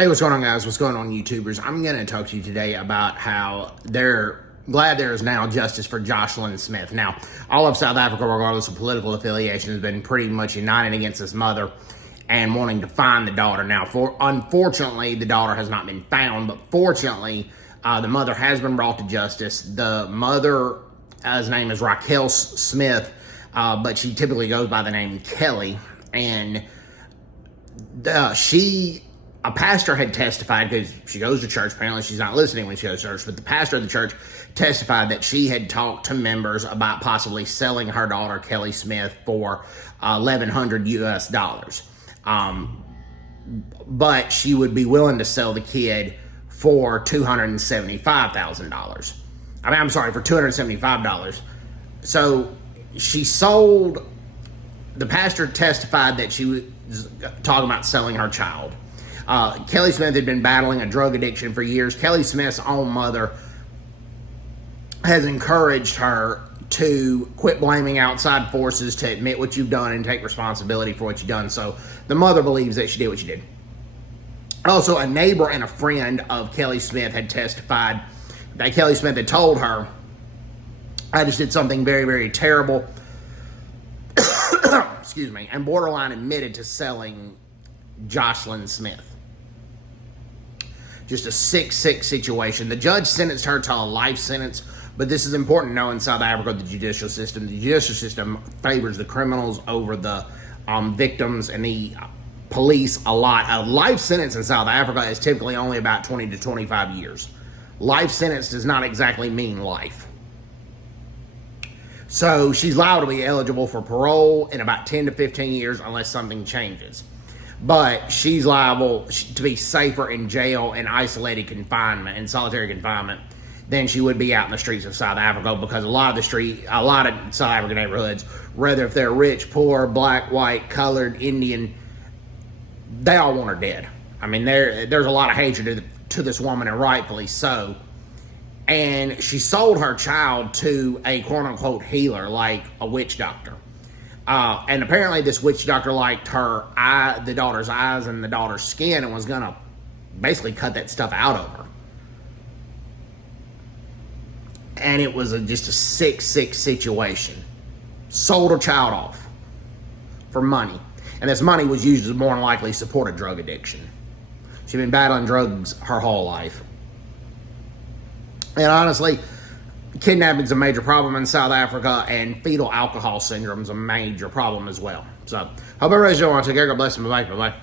Hey, what's going on, guys? What's going on, YouTubers? I'm going to talk to you today about how they're glad there is now justice for Joshlin Smith. Now, all of South Africa, regardless of political affiliation, has been pretty much united against this mother and wanting to find the daughter. Now, unfortunately, the daughter has not been found, but fortunately, the mother has been brought to justice. The mother's name is Racquel Smith, but she typically goes by the name Kelly, and a pastor had testified, because she goes to church. Apparently she's not listening when she goes to church, but the pastor of the church testified that she had talked to members about possibly selling her daughter Kelly Smith for $1,100 US. But she would be willing to sell the kid for $275,000. I'm sorry, for $275. So she sold. The pastor testified that she was talking about selling her child. Kelly Smith had been battling a drug addiction for years. Kelly Smith's own mother has encouraged her to quit blaming outside forces, to admit what you've done and take responsibility for what you've done. So the mother believes that she did what she did. Also, a neighbor and a friend of Kelly Smith had testified that Kelly Smith had told her, "I just did something very, very terrible," excuse me, and borderline admitted to selling Joshlin Smith. Just a sick situation. The judge sentenced her to a life sentence, but this is important to know in South Africa, the judicial system. The judicial system favors the criminals over the victims and the police a lot. A life sentence in South Africa is typically only about 20 to 25 years. Life sentence does not exactly mean life. So she's liable to be eligible for parole in about 10 to 15 years unless something changes. But she's liable to be safer in jail and isolated confinement, in solitary confinement, than she would be out in the streets of South Africa, because a lot of South African neighborhoods, whether if they're rich, poor, black, white, colored, Indian, they all want her dead. I mean, there's a lot of hatred to this woman, and rightfully so. And she sold her child to a quote-unquote healer, like a witch doctor. And apparently this witch doctor liked the daughter's eyes and the daughter's skin, and was going to basically cut that stuff out of her. And it was just a sick situation. Sold her child off for money. And this money was used to more than likely support a drug addiction. She'd been battling drugs her whole life. And honestly, kidnapping is a major problem in South Africa, and fetal alcohol syndrome is a major problem as well. So, hope everybody's doing well. Take care. God bless them. Bye-bye.